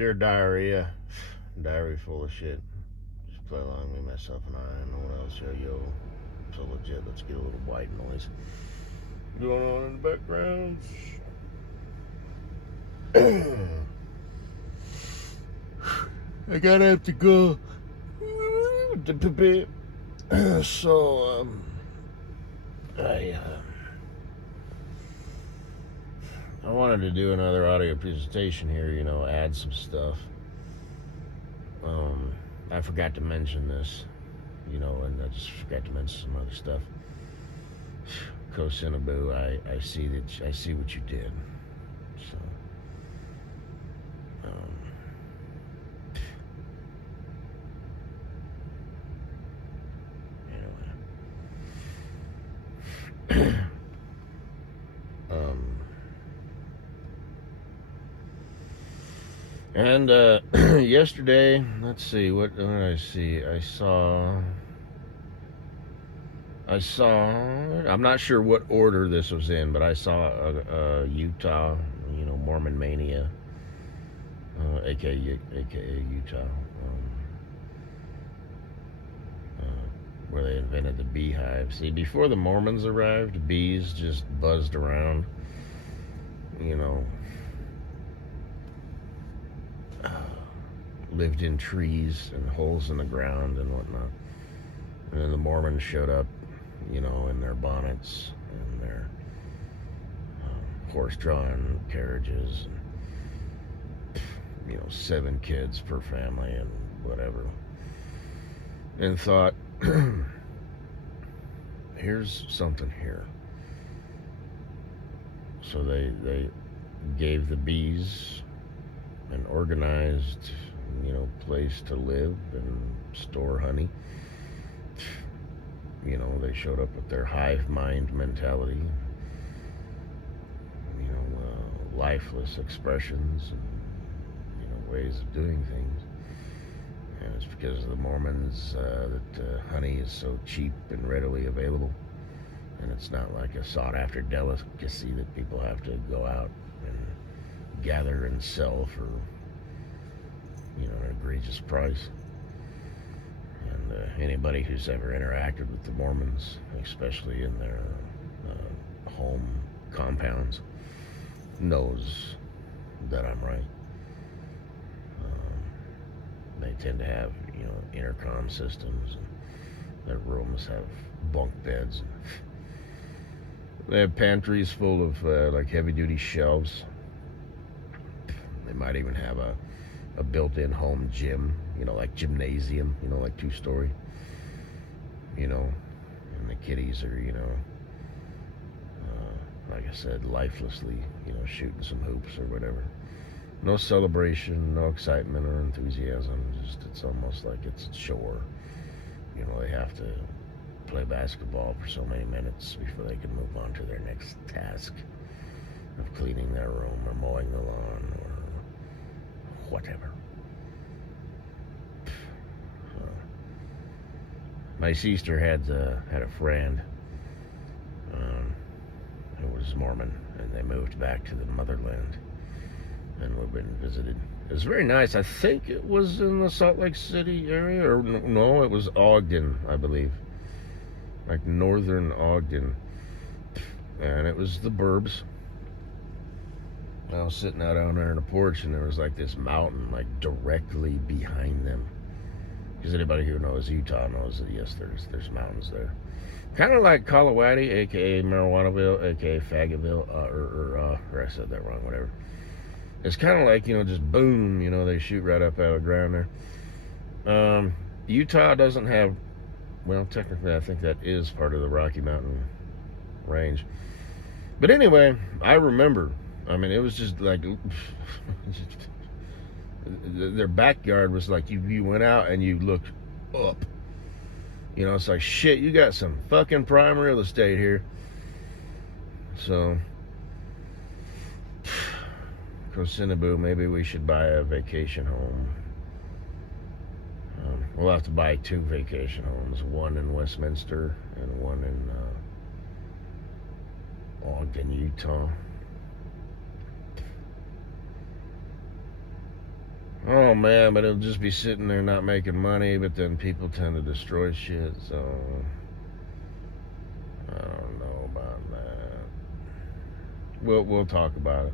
Dear diarrhea, diary full of shit. Just play along with me, myself, and I. No one else. Yo. So legit. Let's get a little white noise going on in the background. I gotta have to go. So, I wanted to do another audio presentation here, add some stuff. I forgot to mention this, and I just forgot to mention some other stuff. Kosinaboo, I see what you did. So, anyway. And yesterday, let's see, what did I see? I saw, I'm not sure what order this was in, but I saw a Utah, Mormon Mania, aka Utah, where they invented the beehive. See, before the Mormons arrived, bees just buzzed around, lived in trees and holes in the ground and whatnot. And then the Mormons showed up, in their bonnets and their horse-drawn carriages, and, 7 kids per family and whatever. And thought, here's something here. So they gave the bees an organized, place to live and store honey. They showed up with their hive mind mentality, lifeless expressions and, ways of doing things. And it's because of the Mormons that honey is so cheap and readily available. And it's not like a sought-after delicacy that people have to go out and gather and sell for, an egregious price. And anybody who's ever interacted with the Mormons, especially in their home compounds, knows that I'm right. They tend to have, intercom systems, and their rooms have bunk beds. They have pantries full of heavy-duty shelves. They might even have a built-in home gym, like gymnasium, like 2-story, and the kiddies are, like I said, lifelessly, shooting some hoops or whatever. No celebration, no excitement or enthusiasm. It's almost like it's a chore. They have to play basketball for so many minutes before they can move on to their next task of cleaning their room or mowing the lawn or whatever. My sister had a friend who was Mormon, and they moved back to the motherland, and we've been visited. It was very nice. I think it was in the Salt Lake City area, or no, it was Ogden, I believe, like northern Ogden, and it was the burbs. I was sitting out on there on the porch, and there was like this mountain, like directly behind them. Because anybody who knows Utah knows that yes, there's mountains there. Kind of like Colorado, aka Marijuanaville, aka Faggottville, or I said that wrong, whatever. It's kind of like, just boom, they shoot right up out of the ground there. Utah doesn't have, well, technically I think that is part of the Rocky Mountain range. But anyway, I remember, it was just like, their backyard was like, you went out and you looked up. It's like, shit, you got some fucking prime real estate here. So, Kosinaboo, maybe we should buy a vacation home. We'll have to buy 2 vacation homes, one in Westminster and one in Ogden, Utah. Oh man, but it'll just be sitting there not making money, but then people tend to destroy shit, so I don't know about that. We'll talk about it.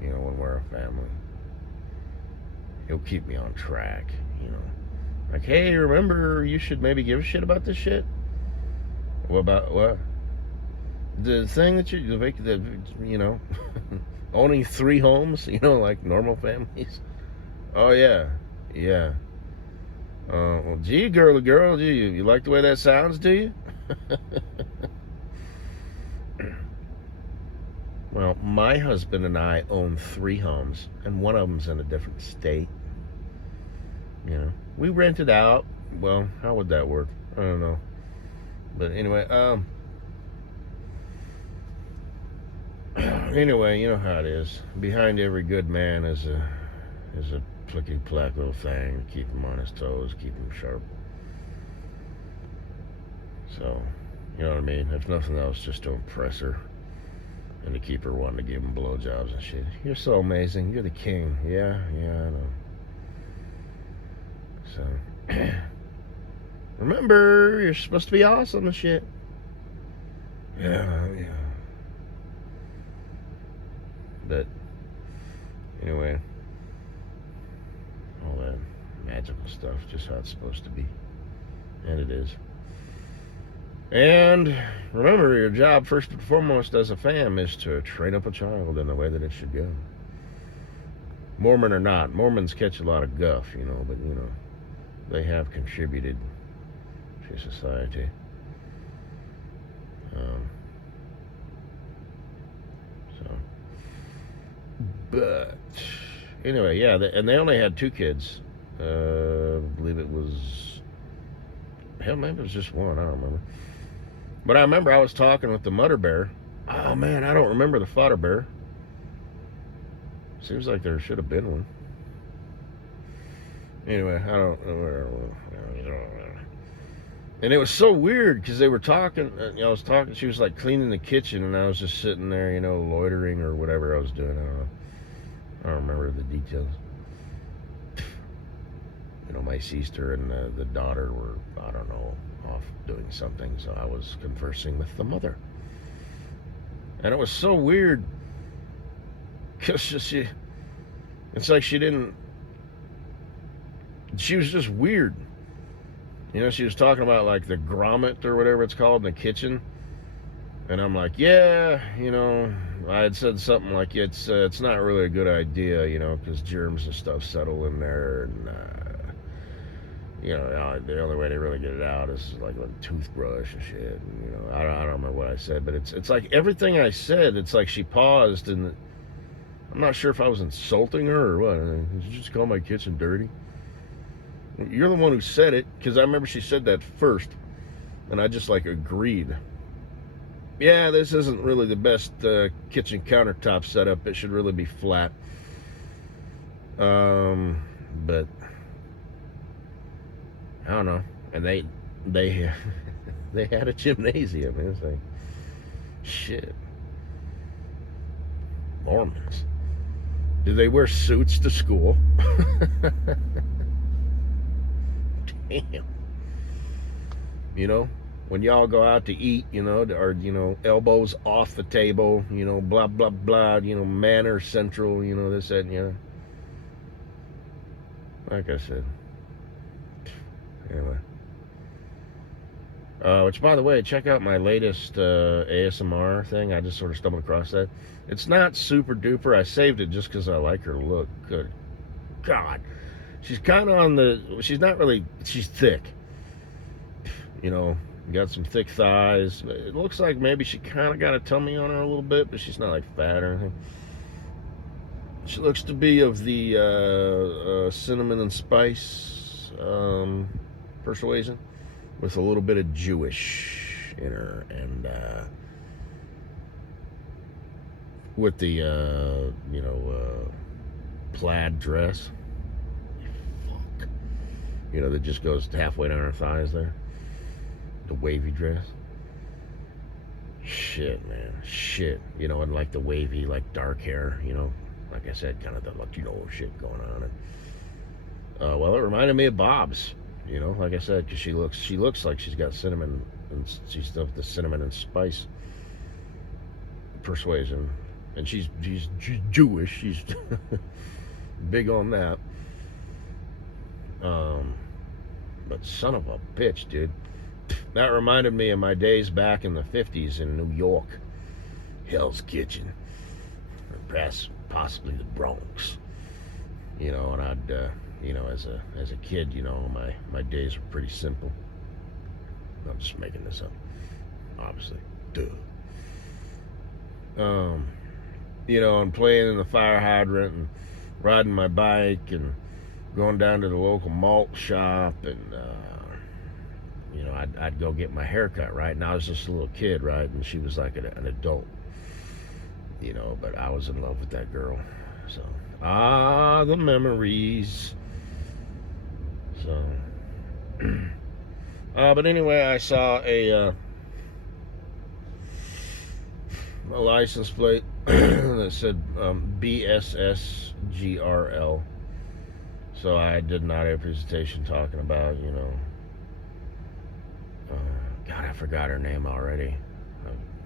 When we're a family. He'll keep me on track, Like, hey, remember you should maybe give a shit about this shit? What about what? The thing that owning 3 homes, like normal families. Oh yeah, yeah. Well, gee, girl, do you like the way that sounds? Do you? Well, my husband and I own 3 homes, and one of them's in a different state. We rent it out. Well, how would that work? I don't know. But anyway, anyway, you know how it is. Behind every good man is a plicky-plack little thing to keep him on his toes, keep him sharp. So, you know what I mean? If nothing else, just to impress her and to keep her wanting to give him blowjobs and shit. You're so amazing. You're the king. Yeah, I know. So, remember, you're supposed to be awesome and shit. Yeah. But, anyway, all that magical stuff, just how it's supposed to be. And it is. And remember, your job, first and foremost, as a fam, is to train up a child in the way that it should go. Mormon or not, Mormons catch a lot of guff, but, they have contributed to society. But anyway, yeah, and they only had 2 kids. I believe it was, hell, maybe it was just 1. I don't remember. But I remember I was talking with the mother bear. Oh man, I don't remember the father bear. Seems like there should have been one. Anyway, I don't know. And it was so weird because they were talking. I was talking. She was like cleaning the kitchen, and I was just sitting there, loitering or whatever I was doing. I don't know. I don't remember the details. My sister and the daughter were, I don't know, off doing something, so I was conversing with the mother. And it was so weird because it's like she was just weird. She was talking about like the grommet or whatever it's called in the kitchen. And I'm like, yeah, I had said something like, it's not really a good idea, because germs and stuff settle in there. And, the only way to really get it out is like with a toothbrush and shit. And, I don't remember what I said, but it's like everything I said, it's like she paused, and I'm not sure if I was insulting her or what. Did you just call my kitchen dirty? You're the one who said it, because I remember she said that first, and I just like agreed. Yeah, this isn't really the best kitchen countertop setup. It should really be flat. But I don't know. And they they had a gymnasium. It was like, shit. Mormons. Do they wear suits to school? Damn. When y'all go out to eat, or, elbows off the table, blah, blah, blah, manner central, this, that, and like I said. Anyway. Which, by the way, check out my latest ASMR thing. I just sort of stumbled across that. It's not super duper. I saved it just because I like her look. Good God. She's kind of she's not really, she's thick. Got some thick thighs. It looks like maybe she kind of got a tummy on her a little bit, but she's not like fat or anything. She looks to be of the cinnamon and spice persuasion, with a little bit of Jewish in her, and with the plaid dress. Fuck. That just goes halfway down her thighs there. The wavy dress. Shit, man. Shit. And like the wavy, like dark hair, like I said, kind of the Latino shit going on. And well, it reminded me of Bob's. You know, like I said, because she looks like she's got cinnamon, and she's the cinnamon and spice persuasion, and she's Jewish. She's big on that. But son of a bitch, dude. That reminded me of my days back in the 50s in New York. Hell's Kitchen. Or perhaps possibly the Bronx. You know, and I'd, you know, as a kid, you know, my days were pretty simple. I'm just making this up. Obviously. Duh. You know, and playing in the fire hydrant and riding my bike and going down to the local malt shop, and you know, I'd go get my hair cut, right? And I was just a little kid, right? And she was like an adult, you know, but I was in love with that girl. So, the memories. So, but anyway, I saw a license plate that said BSSGRL. So I did not have a presentation talking about, you know, God, I forgot her name already.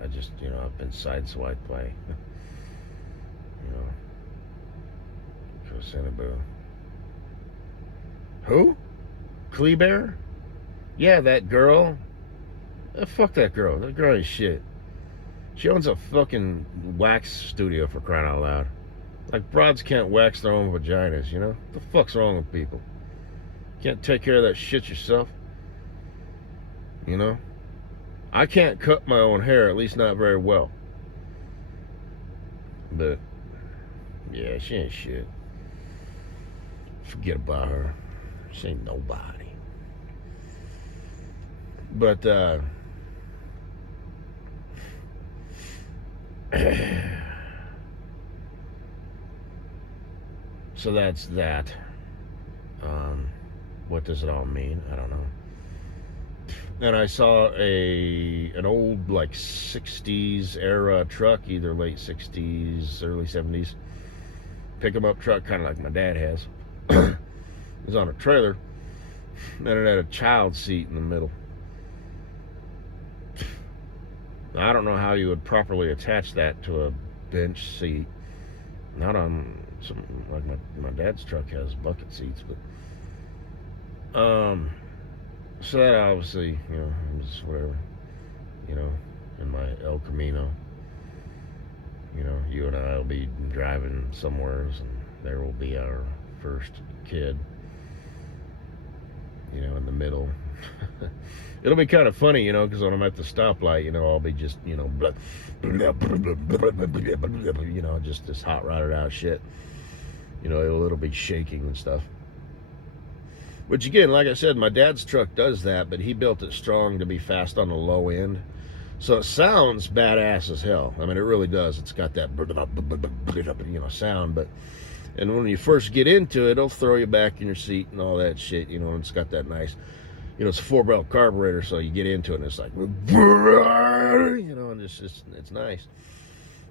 I just, you know, I've been sideswiped by, you know, Kosinaboo. Who? Kleber? Yeah, that girl. Fuck that girl. That girl is shit. She owns a fucking wax studio, for crying out loud. Like, broads can't wax their own vaginas, you know? What the fuck's wrong with people? Can't take care of that shit yourself? You know? I can't cut my own hair, at least not very well. But, yeah, she ain't shit. Forget about her. She ain't nobody. But, so that's that. What does it all mean? I don't know. And I saw an old, like, 60s era truck, either late 60s, early 70s, pick-em-up truck, kind of like my dad has. It was on a trailer, and it had a child seat in the middle. I don't know how you would properly attach that to a bench seat. Not on something like my dad's truck has bucket seats, but so that obviously, you know, just whatever, you know, in my El Camino, you know, you and I will be driving somewheres, and there will be our first kid, you know, in the middle. It'll be kind of funny, you know, because when I'm at the stoplight, you know, I'll be just, you know, blah, blah, blah, blah, blah, blah, blah, blah, you know, just this hot rodded out shit. You know, it'll be shaking and stuff. Which, again, like I said, my dad's truck does that, but he built it strong to be fast on the low end. So it sounds badass as hell. I mean, it really does. It's got that, you know, sound. But, and when you first get into it, it'll throw you back in your seat and all that shit, you know, and it's got that nice, you know, it's a 4-barrel carburetor, so you get into it and it's like, you know, and it's nice.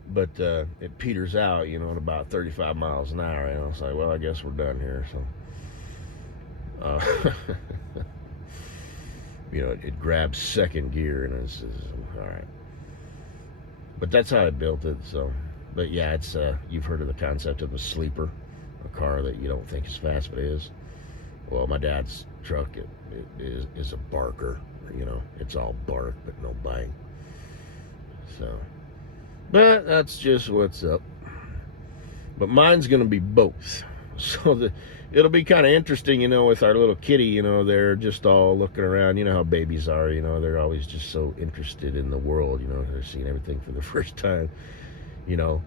But it peters out, you know, at about 35 miles an hour, you know. It's like, well, I guess we're done here, so. You know, it grabs second gear, and it's all right. But that's how I built it. So, but yeah, it's you've heard of the concept of a sleeper, a car that you don't think is fast but is. Well, my dad's truck it is a barker. You know, it's all bark but no bite. So, but that's just what's up. But mine's gonna be both. So it'll be kind of interesting, you know, with our little kitty, you know, they're just all looking around. You know how babies are, you know, they're always just so interested in the world, you know, they're seeing everything for the first time, you know.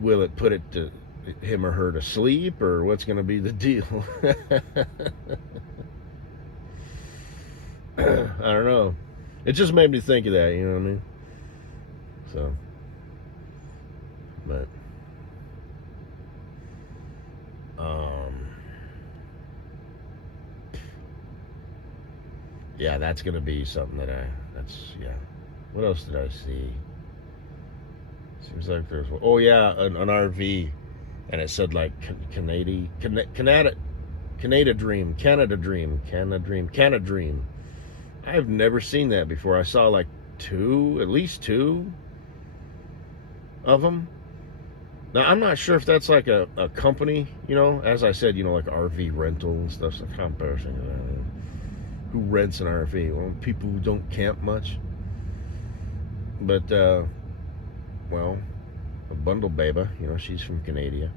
Will it put it to him or her to sleep, or what's going to be the deal? I don't know. It just made me think of that, you know what I mean? So, but yeah, that's gonna be something that yeah. What else did I see? Let's Seems like there's. Oh yeah, an RV, and it said like Canada Dream, Canada Dream, Canada Dream, Canada Dream. I've never seen that before. I saw like at least two of them. Now I'm not sure if that's like a company, as I said, like RV rental and stuff. So comparison, who rents an RV? Well, people who don't camp much. But well, a bundle baby, she's from Canada.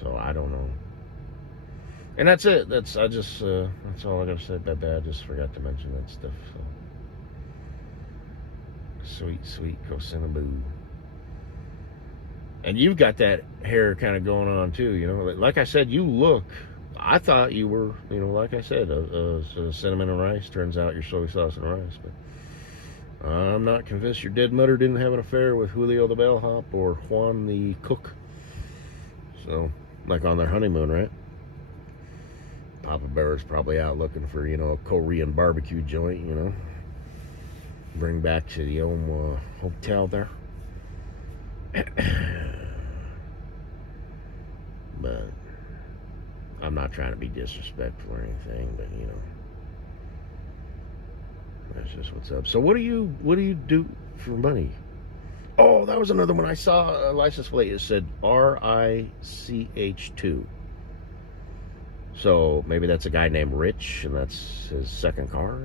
So I don't know. And that's it. That's all I gotta say about that. I just forgot to mention that stuff. So. Sweet Cocinaboo. And you've got that hair kind of going on too, Like I said, I thought you were, like I said, cinnamon and rice. Turns out you're soy sauce and rice. But I'm not convinced your dead mother didn't have an affair with Julio the bellhop or Juan the cook. So, like on their honeymoon, right? Papa Bear's probably out looking for, a Korean barbecue joint, Bring back to the old hotel there. But I'm not trying to be disrespectful or anything, but that's just what's up. So what do you do for money? Oh, that was another one I saw. A license plate. It said RICH2. So maybe that's a guy named Rich, and that's his second car,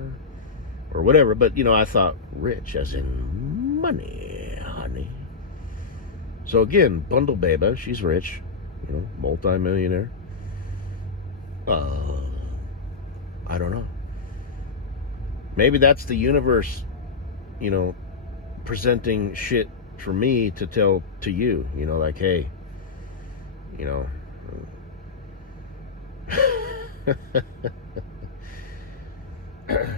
or whatever. But I thought rich as in money, honey. So again, bundle baby, she's rich, multi-millionaire. I don't know. Maybe that's the universe, presenting shit for me to tell to you, like, hey,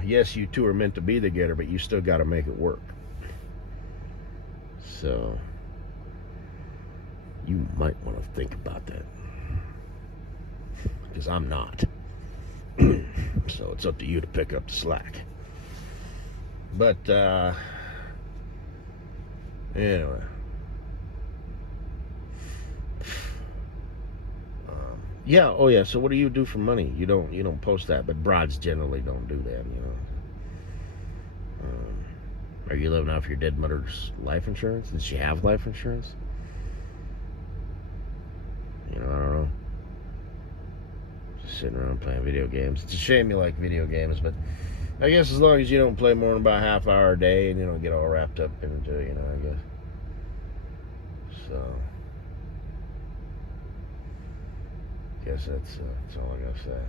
yes, you two are meant to be together, but you still got to make it work. So you might want to think about that, because I'm not. So it's up to you to pick up the slack. But anyway, yeah. Oh yeah. So what do you do for money? You don't post that, but broads generally don't do that. Are you living off your dead mother's life insurance? Did she have life insurance? I don't know. Just sitting around playing video games. It's a shame you like video games, but I guess as long as you don't play more than about a half hour a day and you don't get all wrapped up into it, I guess. So, guess that's all I gotta say.